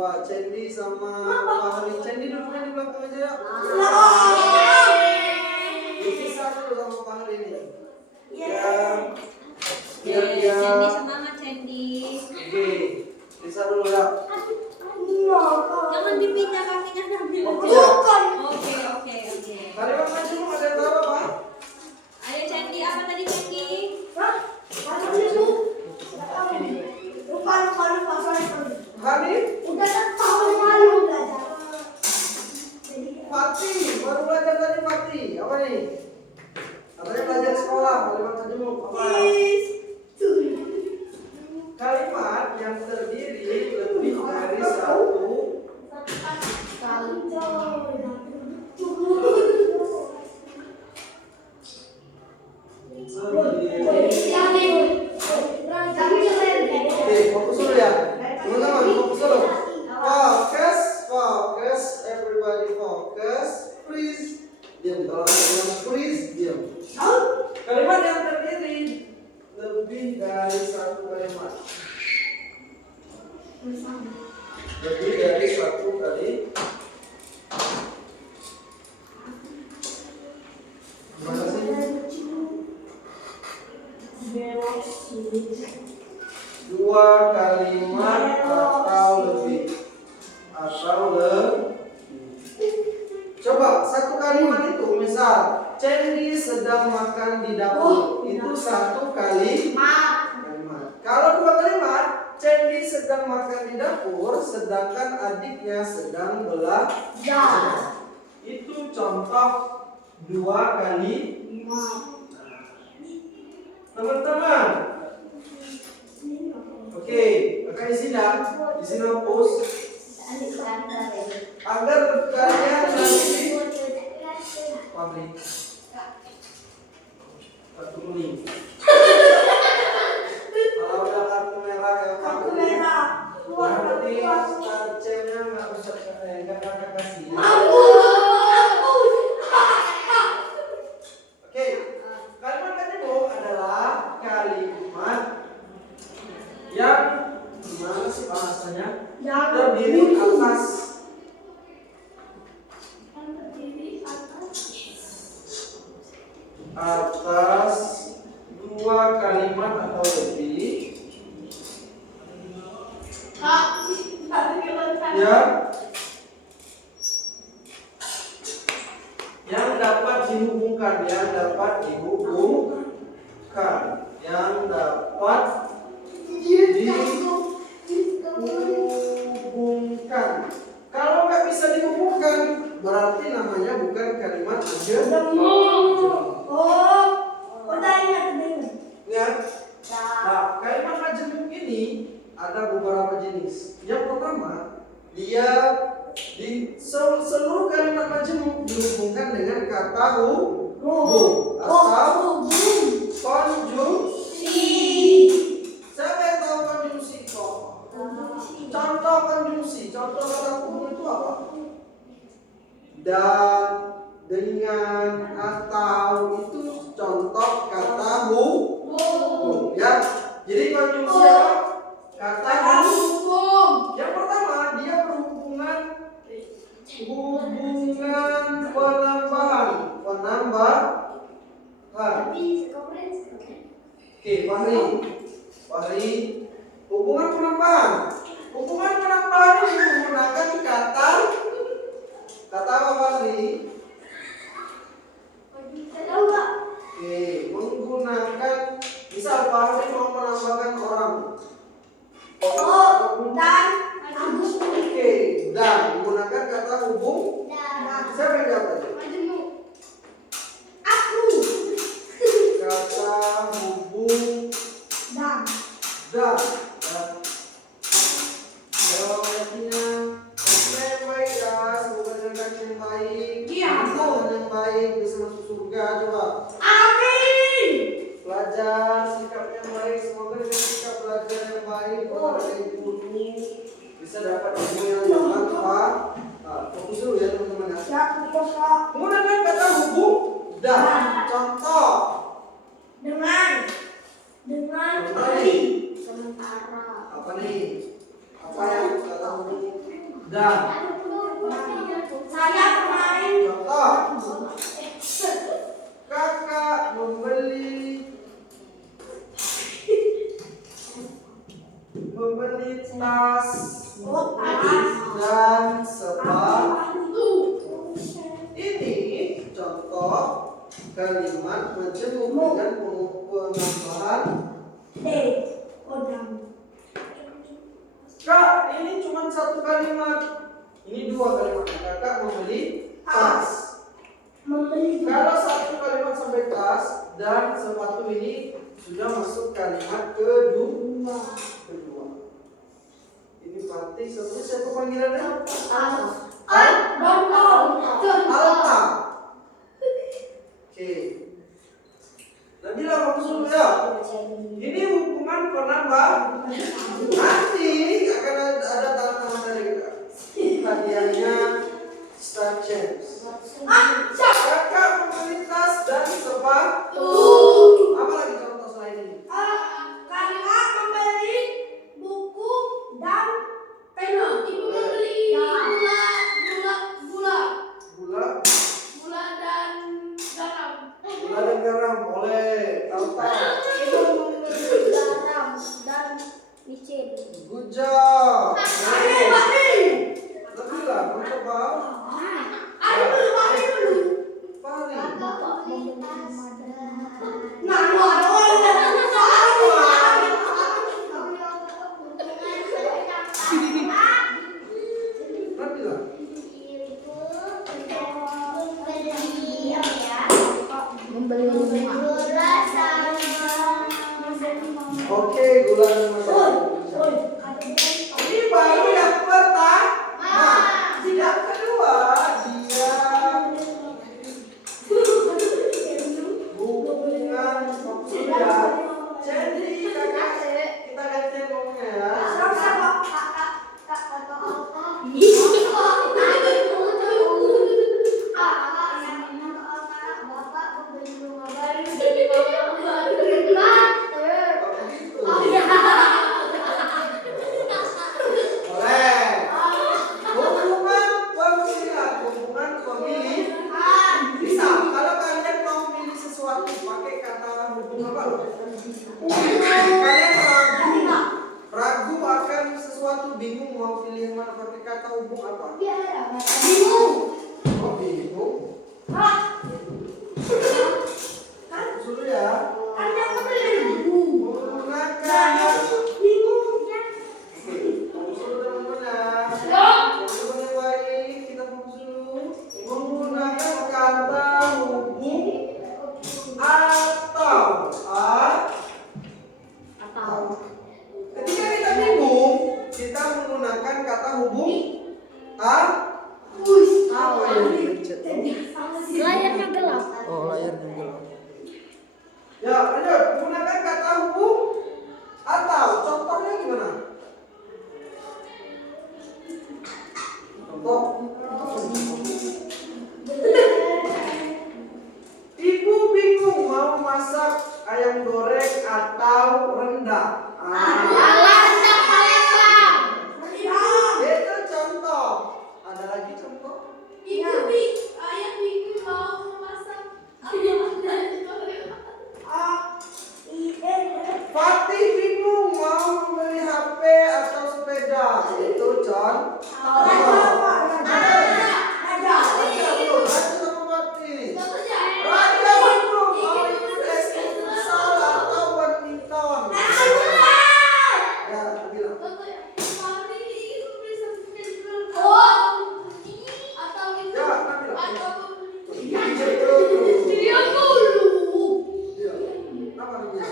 Coba Candy sama Fahri. Candy duduknya di belakang aja ya. Bisa dulu sama Fahri nih. Ya. Biar dia. Candy semangat Candy. Oke. Bisa dulu ya. Jangan dipindah kakinya sambil. Oke. Tadi Pak Majmu ada yang tahu apa? Ayo Candy, apa tadi Candy? Hani? Fatih, baru belajar tadi Fatih. Apa nih? Katanya belajar sekolah, kalimat Majmu apa? Kalimat yang terdiri lebih dari satu Oke, fokus dulu ya. Teman-teman, fokus dulu. Focus, everybody focus. Please, diam. Kalau ada yang please, diam. Kalimat yang terdiri lebih dari satu kalimat. Lebih dari satu kali. Gimana sih? Dua kalimat atau lebih. Coba satu kalimat itu misal Candy sedang makan di dapur. Itu satu kalimat. Kalau dua kalimat Candy sedang makan di dapur sedangkan adiknya sedang belajar. Itu contoh dua kalimat. Teman-teman. Oke, akan di sini hapus agar kalian nanti pabrik kartu kuning. Kalau udah kartu merah ya kartu merah. Berarti C-nya nggak usah kakak kasih. Oke, kalimat kedua adalah kalimat yang gimana sih bahasanya? Terdiri atas dua kalimat atau lebih yang dapat dihubungkan Kalau nggak bisa dihubungkan berarti namanya bukan kalimat ingat. Nah, kalimat majemuk ini ada beberapa jenis. Yang pertama, dia di seluruh kalimat majemuk dihubungkan dengan kata hubung atau konjungsi. Siapa yang tahu konjungsi kok? Contoh konjungsi, contoh kata hubung itu apa? Dan, dengan, atau itu contoh kata hubung ya. Jadi konjungsi apa? Kata hubung. Yang pertama dia berhubungan penambahan. Oke, Fahri, hubungan penambahan. Hubungan penambahan ini menggunakan kata apa Fahri? Oke, menggunakan misal Fahri mau menambahkan orang. Oke, dan menggunakan kata hubung. Siapa yang jawab tadi? Kata hubung dan. Jawabannya yang baik ya, semoga dengan kaki yang baik. Yang baik bisa masuk surga coba. Amin. Belajar sikap yang baik, semoga dengan sikap belajar yang baik dari guru bisa dapat ilmu yang bermanfaat. Fokus dulu ya teman-teman ya. Menggunakan kata hubung dan. Contoh dengan sementara. sementara. Apa nih? Apa yang kata hubung? dan. Saya kemarin Contoh, kakak membeli tas dan sepatu. Ini contoh kalimat menjemur dengan penambahan Kak, ini cuma satu kalimat. Ini dua kalimat. Kakak membeli tas. Kalau satu kalimat sampai tas dan sepatu ini sudah masuk kalimat kedua. Ini Fatih, sebetulnya siapa panggilannya? Alta. Oke. Nabila fokus dulu ya. Ini hubungan penambah. Nanti akan ada tangan-tangan dari kita. Hadiahnya Star Champs. Kakak membeli tas dan sepatu. Apa lagi contoh selain ini? kakak membeli buku dan pena. Ibu membeli gula dan garam. Gula dan garam boleh. Alta. Ibu membeli garam dan micin. Good job. Mari. Nabila, mau coba? Ayo dulu, mari dulu. Fahri. Nabila. Membeli rumah. Oke, gula dan garam. Ini baru yang pertama. Yang kedua, dia hubungan sudah. Jadi kakak kita gantian ngomongnya ya. Oh, begitu. Boleh. Hubungan pemilihan. Bisa. Kalau kalian mau memilih sesuatu pakai kata hubung apa? Kalian ragu akan sesuatu, bingung mau pilih yang mana pakai kata hubung apa? Oh, bingung. Dulu ya. Menggunakan. Fokus dulu teman-teman ya. Teman-teman yang baik, kita fokus dulu. Menggunakan kata hubung atau. Ketika kita bingung, kita menggunakan kata hubung apa yang dipencet? Layarnya gelap. Oh, layarnya gelap. Ya, lanjut. Menggunakan kata hubung atau. Contohnya gimana? Contoh. Ibu bingung mau masak ayam goreng atau rendang. Itu contoh. Ada lagi contoh? Ayah bingung mau masak ayam dan goreng. Fatih bingung mau membeli HP atau sepeda. Itu contoh. Raja belum. Raja sama Fatih. Raja bingung mau ikut eskul futsal atau badminton. Ya, bilang. Ya, Nabila. Iya. Apa Nabila?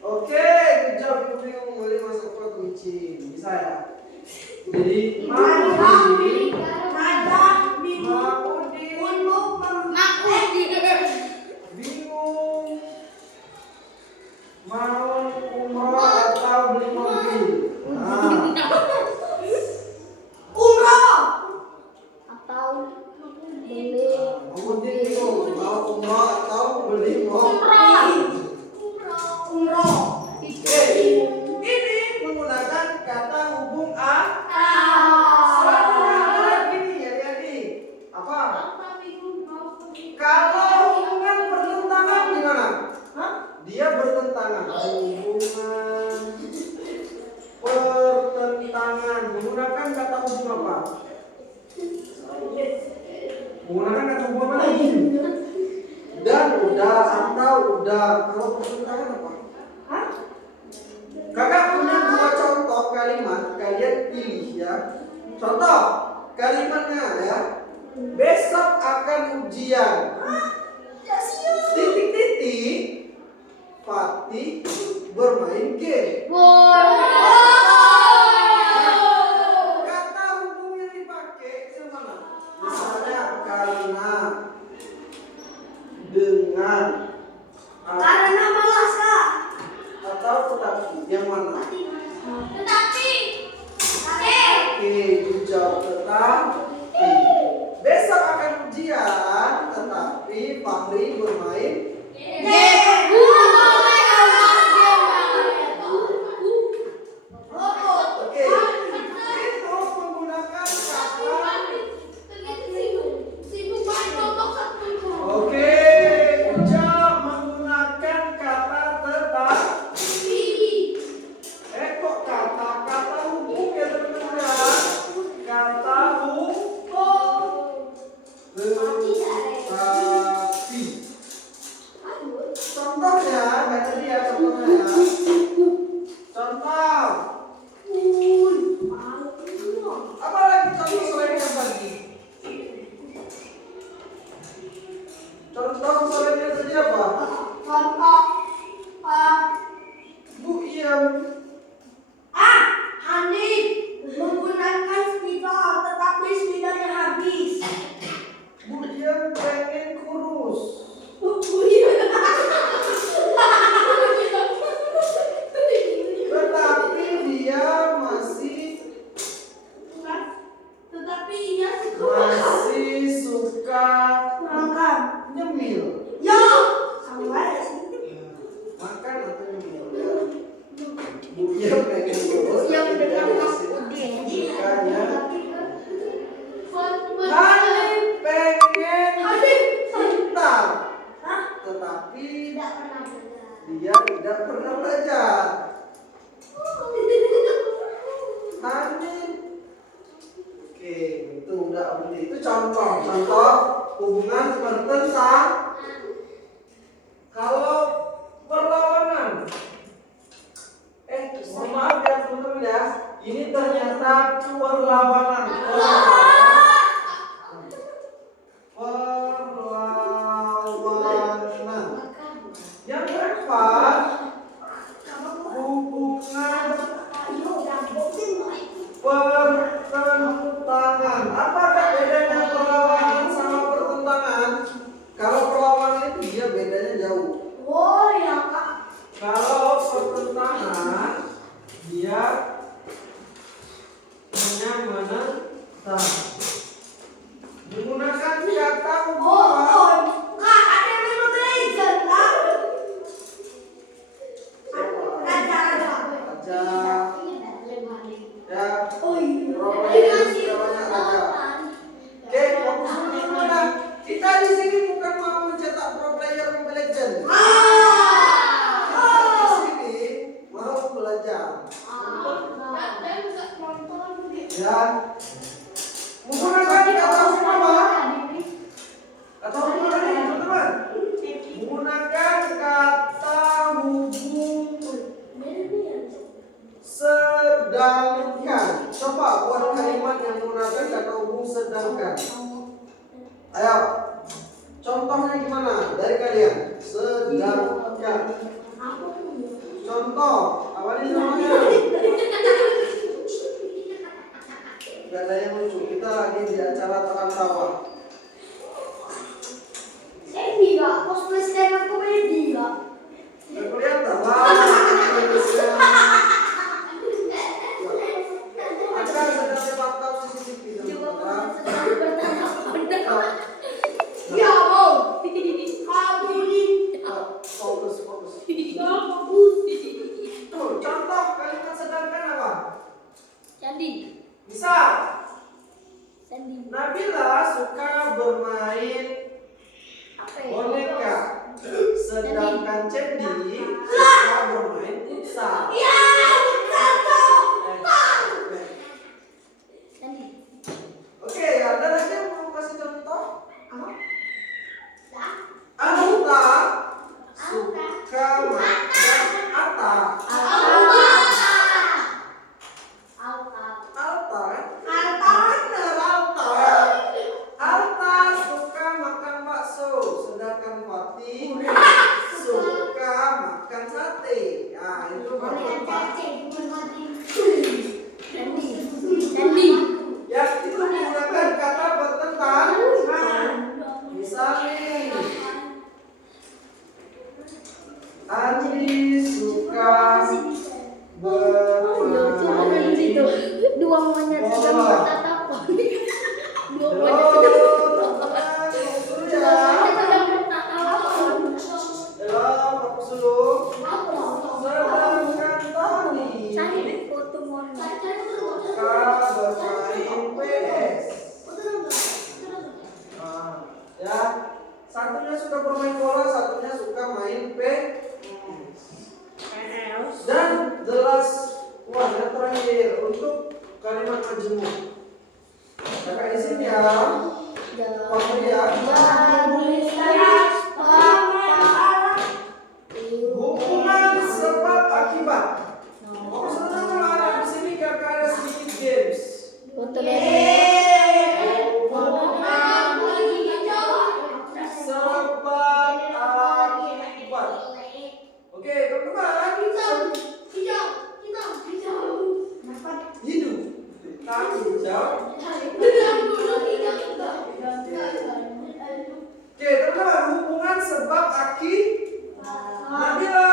Oke, good job. Ibu bingung membeli masak apa kucing. Bisa ya? Jadi bingung mau umroh atau beli mobil. Nah, umroh. Ini menggunakan kata hubung a. Selanjutnya ada lagi nih adik-adik. Apa? Kalau hubungan bertentangan gimana? Dia bertentangan. Hubungan pertentangan menggunakan kata hubung apa? Menggunakan kata hubung apa lagi? Dan udah atau udah. Kalau pertentangan apa? Kakak punya dua contoh kalimat, kalian pilih ya. Contoh kalimatnya ya. Besok akan ujian. Titik-titik. Fatih bermain game. Kata hubung yang dipakai itu mana? Misalnya karena, dengan, Karena malas kak. atau tetapi. Yang mana? Tetapi. Oke, dijawab tetapi. Besok akan ujian, tetapi Fahri bermain. Oke, itu menggunakan kata. Oke, Ucap menggunakan kata tetapi. Kok kata hubung ya teman-teman ya? Kata hubung. Tetapi. Contohnya, kayak tadi ya contohnya ya. Contoh. Apa lagi contoh selain yang tadi? Contoh selain yang tadi apa? Contoh. Bu Iem. Hanif menggunakan spidol tetapi spidolnya habis. Bu Iem pengen kurus. Tetapi dia masih suka Makan. nyemil. Yo, sama aja sih. Makan atau nyemil ya. Bu Iem pengen kurus. Tapi dia masih sukanya. Hanif pengen pintar. Tetapi dia tidak pernah belajar. Hanif. Oke, itu udah berarti itu contoh hubungan bertentang. Kalau perlawanan, mohon maaf ya teman-teman ya, ini ternyata perlawanan. Perlawanan. Yang keempat, hubungan pertentangan. Apakah bedanya perlawanan sama pertentangan? Kalau perlawanan itu dia bedanya jauh. Oh ya kak. Kalau pertentangan dia hanya menentang. Menggunakan kata hubungan. Kak, ada yang Mobile Legends kak? Raja. Aja. Ya. Oh iya. Pro player segalanya ada. Oke, fokus dulu di mana? Kita di sini bukan mau mencetak pro player Mobile Legends. Di sini mau belajar. Ya. Menggunakan kata hubung apa? Kata hubung apa nih, teman-teman? Menggunakan kata hubung sedangkan. Coba buat kalimat yang menggunakan kata hubung sedangkan. Ayo, contohnya gimana dari kalian? Sedangkan. Contoh, apa nih namanya? Gak ada yang lucu. Kita lagi di acara tawa. Ini kak, cosplay stand up comedy kak. Gak kelihatan lah. Akan sedang dipantau CCTV teman-teman. Ya mau. Kamu ini. Fokus. Ya fokus. Yang itu menggunakan kata bertentang. Misalnya, Andi suka bermain Dua monyet sedang bola. bertatapan. Dua monyet sedang Satunya suka bermain bola, satunya suka main dan jelas. Wah, yang terakhir untuk kalimat majemuk. Kakak izin ya. Waktu ya. Hubungan sebab akibat. Oh, saudara, di sini kakak ada sedikit games. Hubungan sebab akibat. Oke, teman-teman. Hidup. Tanggung jawab. Oke, teman-teman, hubungan sebab akibat. Nabila.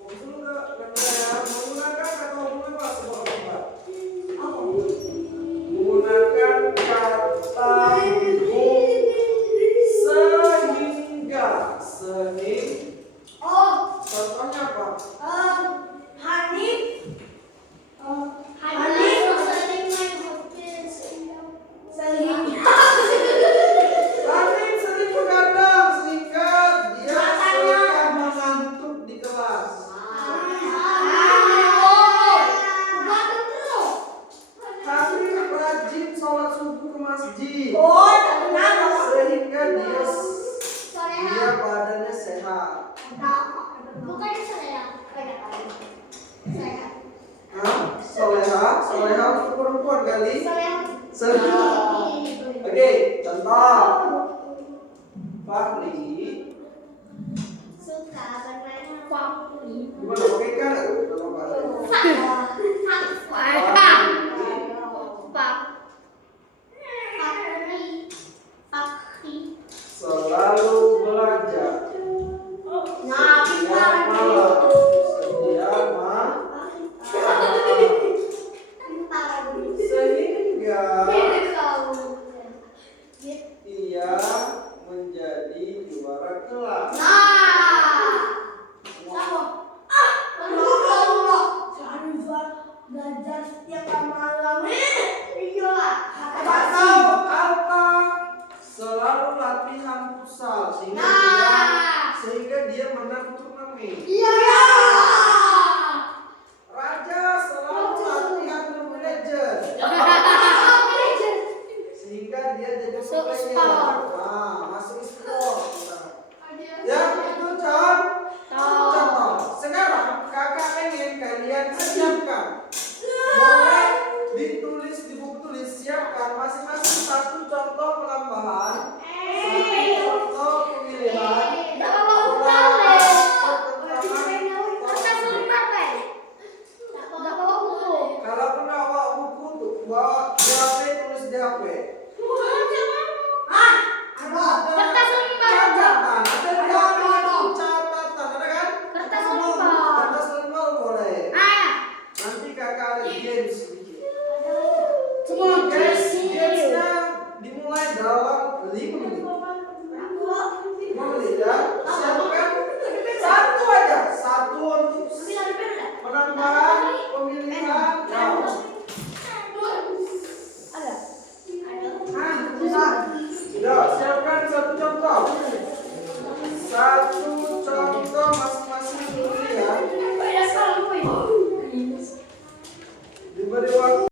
Menggunakan kata hubungan apa sebab akibat? Menggunakan kata sehingga. Contohnya apa? Hanif sering begadang sehingga dia suka mengantuk di kelas. Hanif rajin sholat subuh ke masjid sehingga dia badannya sehat. Soleha untuk perempuan kali. Oke, contoh. Fahri. Gimana pakai kan aku nama selalu belajar. Sehingga ia menjadi juara kelas. Belajar setiap malam. Atau Alta selalu latihan futsal sehingga dia menang turnamen. Raja selalu latihan Mobile Legends sehingga dia jadi pro player. Masuk e-sport. Ya, itu contoh. Sekarang kakak pengen kalian siapkan. Boleh ditulis di buku tulis, siapkan masing-masing satu contoh penambahan, satu contoh pemilihan. Kalau pernah bawa buku tuh, bawa di HP, tulis di HP. Catatan, ada di HP itu catatan, ada kan? Kertas lembar boleh. Nanti kakak ada games sedikit. Semua guys, gamesnya dimulai dalam 5 menit. 5 menit ya. Siapa